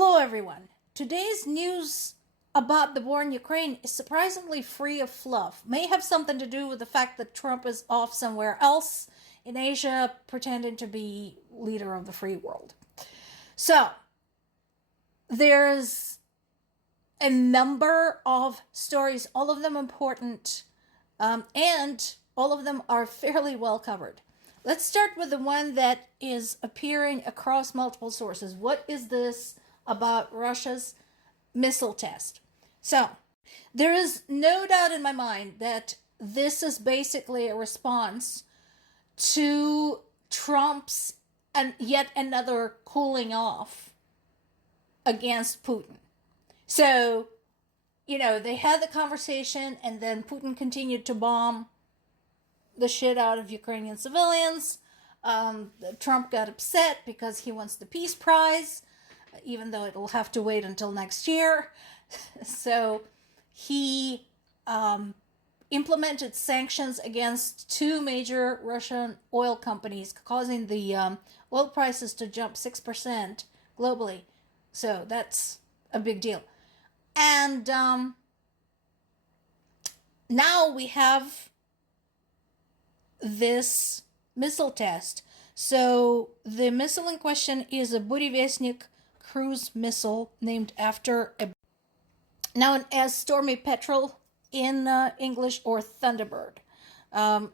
Hello, everyone. Today's news about the war in Ukraine is surprisingly free of fluff. May have something to do with the fact that Trump is off somewhere else in Asia pretending to be leader of the free world. So, there's a number of stories, all of them important, and all of them are fairly well covered. Let's start with the one that is appearing across multiple sources. What is this about Russia's missile test? So, there is no doubt in my mind that this is basically a response to Trump's and yet another cooling off against Putin. So, they had the conversation and then Putin continued to bomb the shit out of Ukrainian civilians. Trump got upset because he wants the Peace Prize, even though it'll have to wait until next year. So he implemented sanctions against two major Russian oil companies, causing the oil prices to jump 6% globally. So that's a big deal. And now we have this missile test. So the missile in question is a Burevestnik cruise missile named after known as Stormy Petrel in English, or Thunderbird.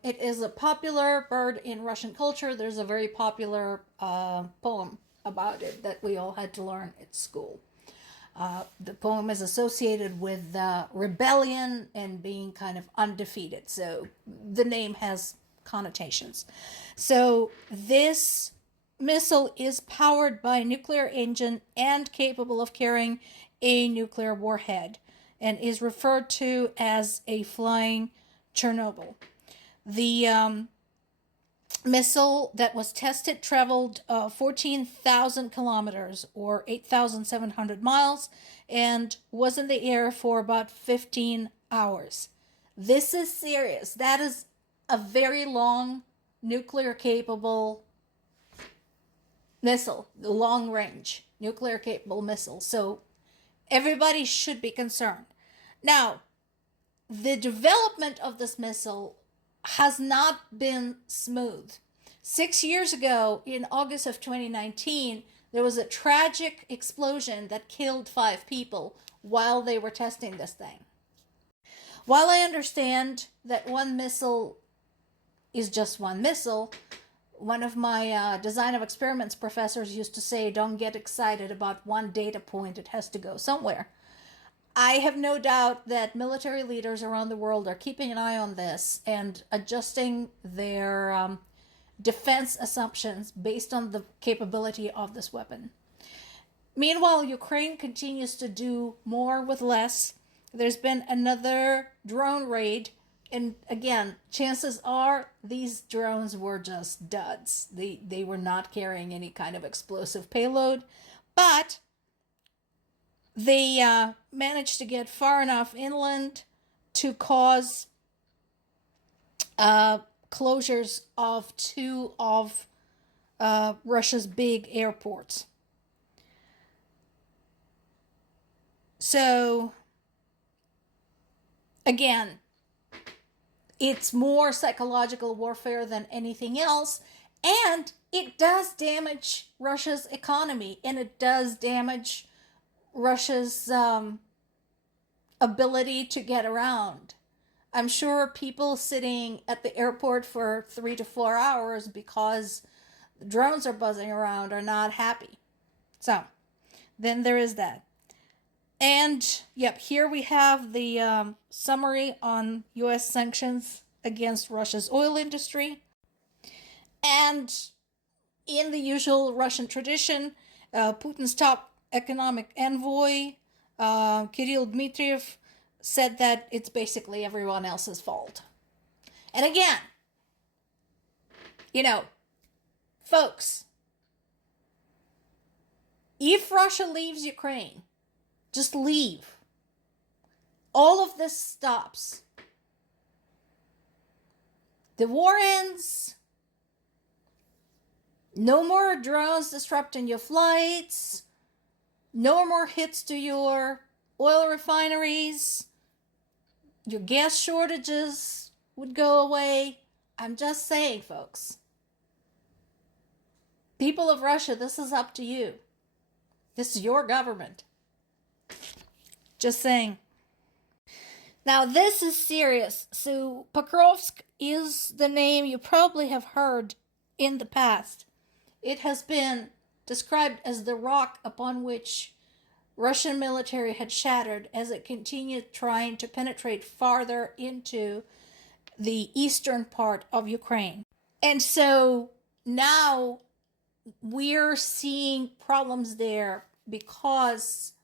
It is a popular bird in Russian culture. There's a very popular poem about it that we all had to learn at school. The poem is associated with rebellion and being kind of undefeated. So the name has connotations. So this missile is powered by a nuclear engine and capable of carrying a nuclear warhead and is referred to as a flying Chernobyl. The missile that was tested traveled 14,000 kilometers or 8,700 miles and was in the air for about 15 hours. This is serious. That is a very long nuclear capable missile, the long range nuclear capable missile. So everybody should be concerned. Now, the development of this missile has not been smooth. 6 years ago, in August of 2019, there was a tragic explosion that killed 5 people while they were testing this thing. While I understand that one missile is just one missile, one of my design of experiments professors used to say, don't get excited about one data point, it has to go somewhere. I have no doubt that military leaders around the world are keeping an eye on this and adjusting their defense assumptions based on the capability of this weapon. Meanwhile, Ukraine continues to do more with less. There's been another drone raid. And again, chances are these drones were just duds. They were not carrying any kind of explosive payload, but they managed to get far enough inland to cause closures of 2 of Russia's big airports. So, again, it's more psychological warfare than anything else, and it does damage Russia's economy, and it does damage Russia's ability to get around. I'm sure people sitting at the airport for 3 to 4 hours because the drones are buzzing around are not happy. So, then there is that. And, yep, here we have the summary on U.S. sanctions against Russia's oil industry. And in the usual Russian tradition, Putin's top economic envoy, Kirill Dmitriev, said that it's basically everyone else's fault. And again, folks, if Russia leaves Ukraine, just leave. All of this stops. The war ends. No more drones disrupting your flights. No more hits to your oil refineries. Your gas shortages would go away. I'm just saying, folks. People of Russia, this is up to you. This is your government. Just saying. Now, this is serious. So, Pokrovsk is the name you probably have heard in the past. It has been described as the rock upon which Russian military had shattered as it continued trying to penetrate farther into the eastern part of Ukraine. And so now we're seeing problems there because,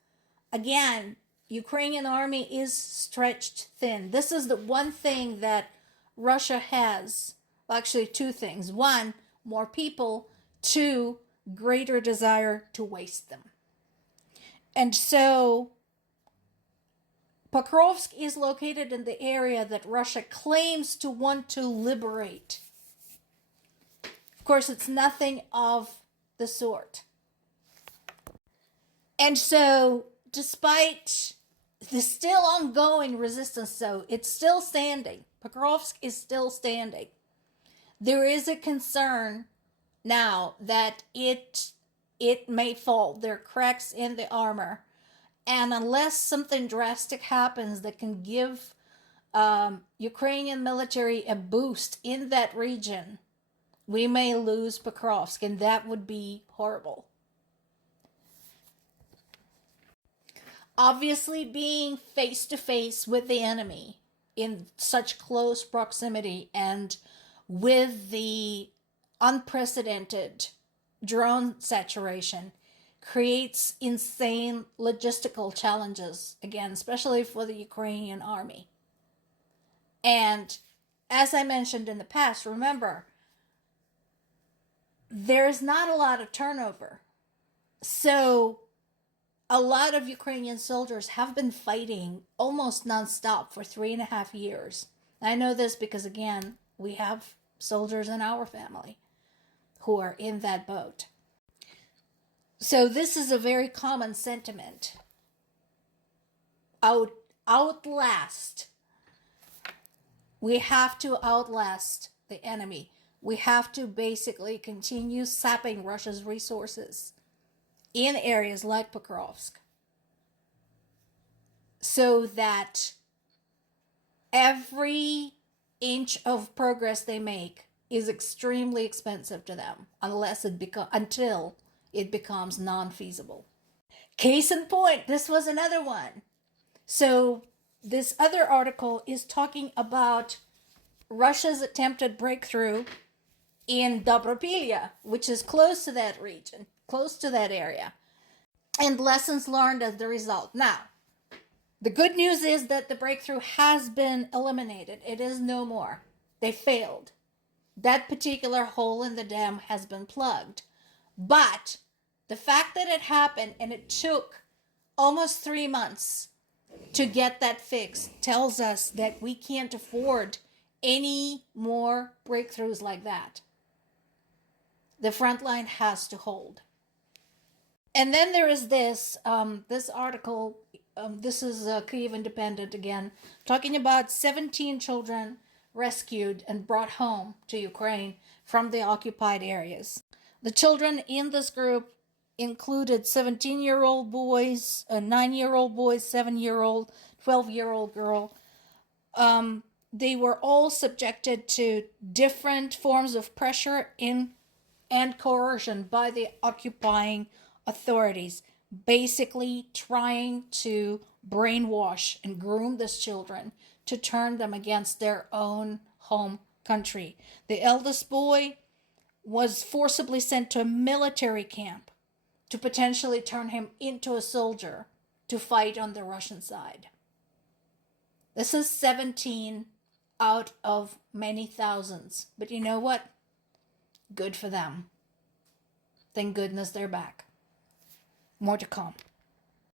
again, Ukrainian army is stretched thin. This is the one thing that Russia has. Well, actually, two things. One, more people. Two, greater desire to waste them. And so Pokrovsk is located in the area that Russia claims to want to liberate. Of course, it's nothing of the sort. And so, despite the still ongoing resistance, so it's still standing. Pokrovsk is still standing. There is a concern now that it may fall. There are cracks in the armor. And unless something drastic happens that can give Ukrainian military a boost in that region, we may lose Pokrovsk, and that would be horrible. Obviously, being face to face with the enemy in such close proximity and with the unprecedented drone saturation creates insane logistical challenges, again, especially for the Ukrainian army. And as I mentioned in the past, remember, there's not a lot of turnover. So a lot of Ukrainian soldiers have been fighting almost nonstop for 3.5 years. I know this because, again, we have soldiers in our family who are in that boat. So this is a very common sentiment. Outlast. We have to outlast the enemy. We have to basically continue sapping Russia's resources in areas like Pokrovsk so that every inch of progress they make is extremely expensive to them until it becomes non-feasible. Case in point, this was another one. So this other article is talking about Russia's attempted breakthrough in Dobropilya, which is close to that region, close to that area, and lessons learned as the result. Now, the good news is that the breakthrough has been eliminated. It is no more. They failed. That particular hole in the dam has been plugged. But the fact that it happened and it took almost 3 months to get that fixed tells us that we can't afford any more breakthroughs like that. The front line has to hold. And then there is this article. This is Kyiv Independent again, talking about 17 children rescued and brought home to Ukraine from the occupied areas. The children in this group included 17-year-old boys, a 9-year-old boy, 7-year-old, 12-year-old girl. They were all subjected to different forms of pressure and coercion by the occupying authorities, basically trying to brainwash and groom these children to turn them against their own home country. The eldest boy was forcibly sent to a military camp to potentially turn him into a soldier to fight on the Russian side. This is 17 out of many thousands. But you know what? Good for them. Thank goodness they're back. More to come.